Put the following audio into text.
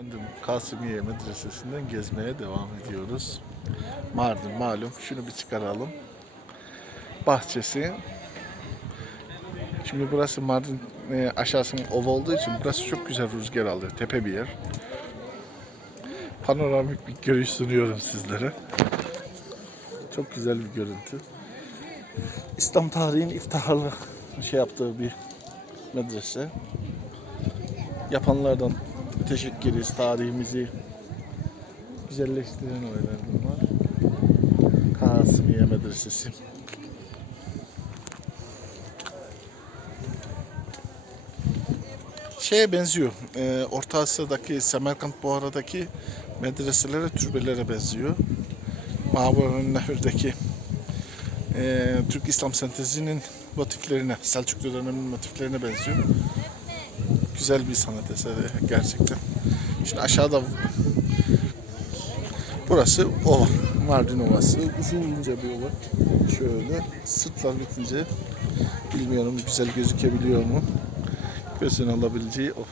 Efendim Kasımiye Medresesi'nden gezmeye devam ediyoruz. Mardin malum. Şunu bir çıkaralım. Bahçesi. Şimdi burası Mardin e, aşağısının ova olduğu için burası çok güzel rüzgar alıyor. Tepe bir yer. Panoramik bir görüş sunuyorum sizlere. Çok güzel bir görüntü. İslam tarihinin iftiharlı şey yaptığı bir medrese. Yapanlardan teşekkür ederiz. Tarihimizi güzelleştiren olaylar bunlar. Kasımiye Medresesi. Şeye benziyor. E, Orta Asya'daki Semerkant Buhara'daki medreselere, türbelere benziyor. Mağaburanın Nehir'deki e, Türk İslam sentezinin motiflerine, Selçuklu döneminin motiflerine benziyor. Güzel bir sanat eseri gerçekten. Şimdi aşağıda burası ova. Mardin Ovası. Uzunca bir ova. Şöyle sırtlar bitince bilmiyorum güzel gözükebiliyor mu? Gözün alabileceği ova.